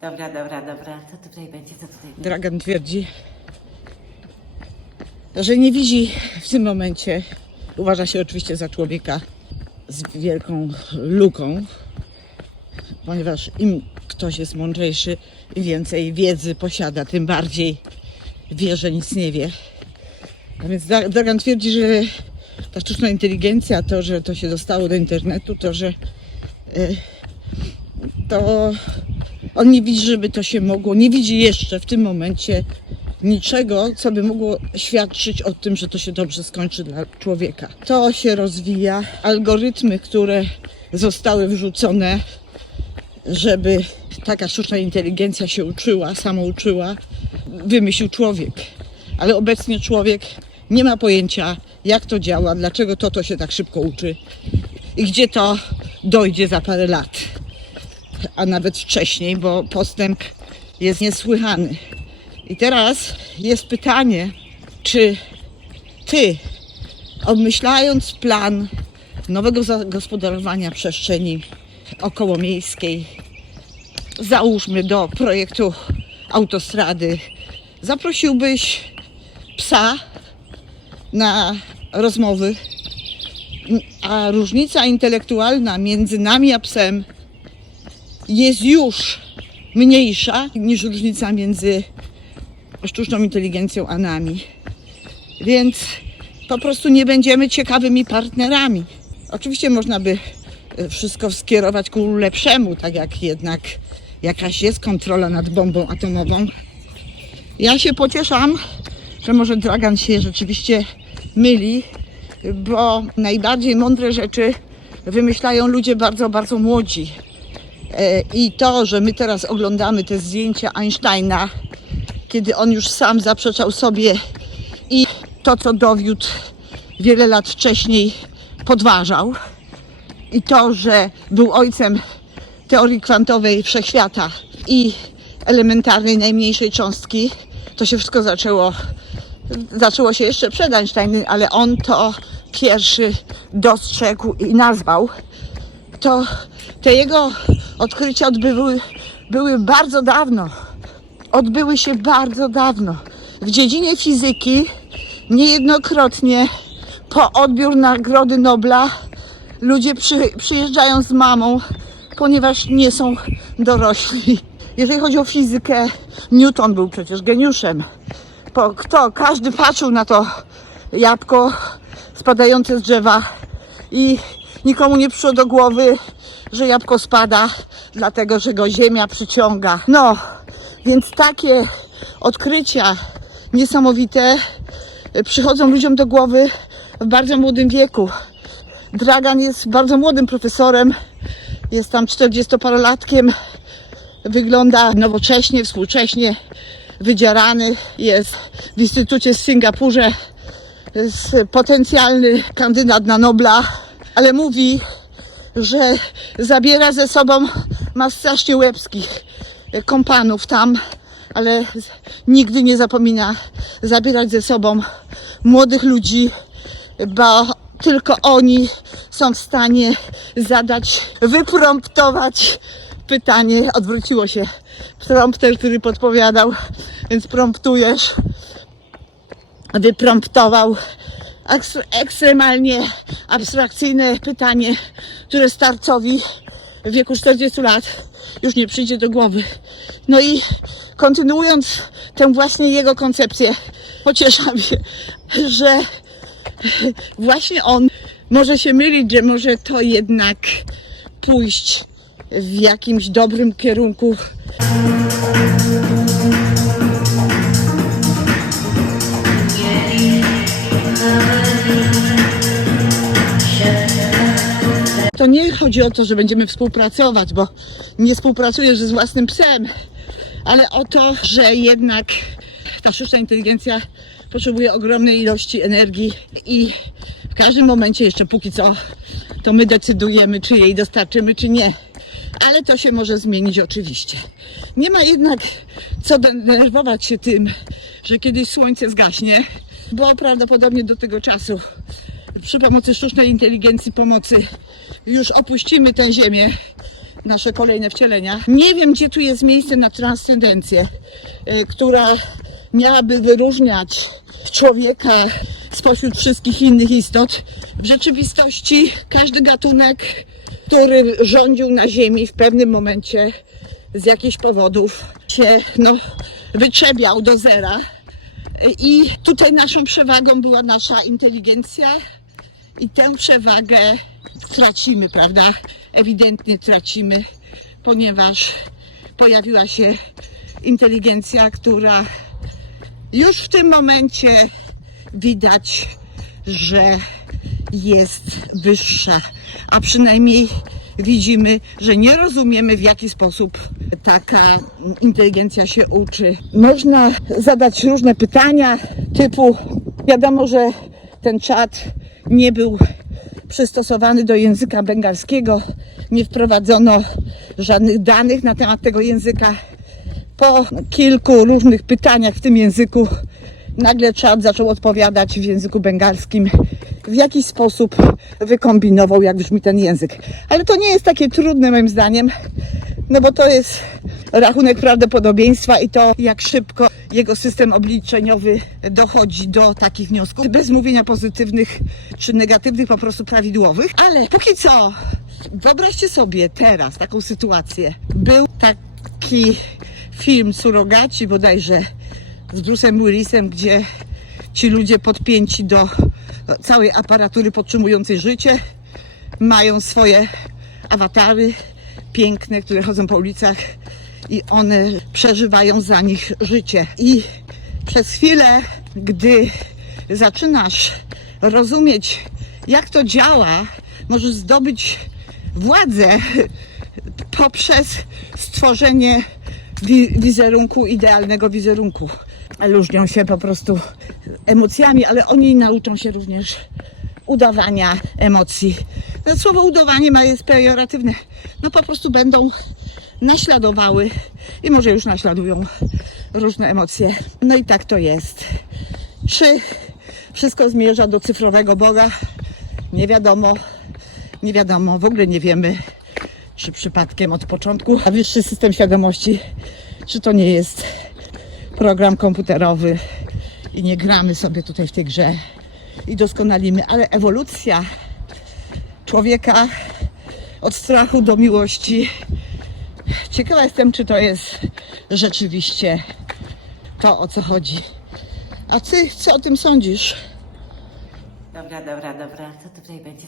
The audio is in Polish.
Dobra, dobra, dobra. Co tutaj będzie? Co tutaj będzie? Dragan twierdzi, że nie widzi w tym momencie, uważa się oczywiście za człowieka z wielką luką, ponieważ im ktoś jest mądrzejszy i więcej wiedzy posiada, tym bardziej wie, że nic nie wie. A więc Dra- Dragan twierdzi, że ta sztuczna inteligencja, to, że to się dostało do internetu, to, że y, to on nie widzi, żeby to się mogło, nie widzi jeszcze w tym momencie niczego, co by mogło świadczyć o tym, że to się dobrze skończy dla człowieka. To się rozwija. Algorytmy, które zostały wrzucone, żeby taka sztuczna inteligencja się uczyła, samouczyła, wymyślił człowiek. Ale obecnie człowiek nie ma pojęcia, jak to działa, dlaczego to, to się tak szybko uczy i gdzie to dojdzie za parę lat a nawet wcześniej, bo postęp jest niesłychany. I teraz jest pytanie, czy ty, obmyślając plan nowego zagospodarowania przestrzeni okołomiejskiej, załóżmy do projektu autostrady, zaprosiłbyś psa na rozmowy, a różnica intelektualna między nami a psem jest już mniejsza niż różnica między sztuczną inteligencją a nami. Więc po prostu nie będziemy ciekawymi partnerami. Oczywiście można by e, wszystko skierować ku lepszemu, tak jak jednak jakaś jest kontrola nad bombą atomową. Ja się pocieszam, że może Dragan się rzeczywiście myli, bo najbardziej mądre rzeczy wymyślają ludzie bardzo, bardzo młodzi. E, I to, że my teraz oglądamy te zdjęcia Einsteina, kiedy on już sam zaprzeczał sobie i to, co dowiódł wiele lat wcześniej, podważał. I to, że był ojcem teorii kwantowej wszechświata i elementarnej najmniejszej cząstki, to się wszystko zaczęło. Zaczęło się jeszcze przed Einsteinem, ale on to pierwszy dostrzegł i nazwał to te jego odkrycia odbyły były bardzo dawno. Odbyły się bardzo dawno. W dziedzinie fizyki niejednokrotnie po odbiór Nagrody Nobla ludzie przy, przyjeżdżają z mamą, ponieważ nie są dorośli. Jeżeli chodzi o fizykę, Newton był przecież geniuszem. Po, kto? Każdy patrzył na to jabłko spadające z drzewa i nikomu nie przyszło do głowy, że jabłko spada, dlatego że go ziemia przyciąga. No, więc takie odkrycia niesamowite y, przychodzą ludziom do głowy w bardzo młodym wieku. Dragan jest bardzo młodym profesorem, jest tam 40-parolatkiem, wygląda nowocześnie, współcześnie, wydzierany, jest w Instytucie w Singapurze, jest potencjalny kandydat na Nobla, ale mówi, że zabiera ze sobą, ma strasznie łebskich kompanów tam, ale nigdy nie zapomina zabierać ze sobą młodych ludzi, bo tylko oni są w stanie zadać, wypromptować pytanie. Odwróciło się prompter, który podpowiadał, więc promptujesz. Wypromptował ekstremalnie abstrakcyjne pytanie, które starcowi w wieku 40 lat już nie przyjdzie do głowy. No i kontynuując tę właśnie jego koncepcję, pocieszam się, że właśnie on może się mylić, że może to jednak pójść w jakimś dobrym kierunku. Nie chodzi o to, że będziemy współpracować, bo nie współpracujesz z własnym psem, ale o to, że jednak ta sztuczna inteligencja potrzebuje ogromnej ilości energii i w każdym momencie, jeszcze póki co, to my decydujemy, czy jej dostarczymy, czy nie. Ale to się może zmienić oczywiście. Nie ma jednak co denerwować się tym, że kiedyś słońce zgaśnie, bo prawdopodobnie do tego czasu przy pomocy sztucznej inteligencji pomocy już opuścimy tę ziemię nasze kolejne wcielenia. Nie wiem, gdzie tu jest miejsce na transcendencję, y, która miałaby wyróżniać człowieka spośród wszystkich innych istot. W rzeczywistości każdy gatunek, który rządził na Ziemi w pewnym momencie z jakichś powodów się no, wytrzebiał do zera. I tutaj naszą przewagą była nasza inteligencja i tę przewagę tracimy, prawda? Ewidentnie tracimy, ponieważ pojawiła się inteligencja, która już w tym momencie widać, że jest wyższa, a przynajmniej widzimy, że nie rozumiemy w jaki sposób taka inteligencja się uczy. Można zadać różne pytania typu wiadomo, że ten czat nie był przystosowany do języka bengalskiego, nie wprowadzono żadnych danych na temat tego języka. Po kilku różnych pytaniach w tym języku nagle czat zaczął odpowiadać w języku bengalskim. W jaki sposób wykombinował, jak brzmi ten język. Ale to nie jest takie trudne moim zdaniem, no bo to jest rachunek prawdopodobieństwa i to, jak szybko jego system obliczeniowy dochodzi do takich wniosków, bez mówienia pozytywnych czy negatywnych, po prostu prawidłowych. Ale póki co, wyobraźcie sobie teraz taką sytuację. Był taki film Surogaci bodajże z Bruce'em Willisem, gdzie ci ludzie podpięci do całej aparatury podtrzymującej życie mają swoje awatary piękne, które chodzą po ulicach i one przeżywają za nich życie. I przez chwilę, gdy zaczynasz rozumieć, jak to działa, możesz zdobyć władzę poprzez stworzenie wi- wizerunku, idealnego wizerunku. Różnią się po prostu emocjami, ale oni nauczą się również udawania emocji. Słowo udawanie ma jest pejoratywne. No po prostu będą naśladowały i może już naśladują różne emocje. No i tak to jest. Czy wszystko zmierza do cyfrowego Boga? Nie wiadomo. Nie wiadomo, w ogóle nie wiemy, czy przypadkiem od początku, a wyższy system świadomości, czy to nie jest program komputerowy i nie gramy sobie tutaj w tej grze i doskonalimy, ale ewolucja człowieka od strachu do miłości. Ciekawa jestem, czy to jest rzeczywiście to, o co chodzi. A ty, co o tym sądzisz? Dobra, dobra, dobra. Co tutaj będzie?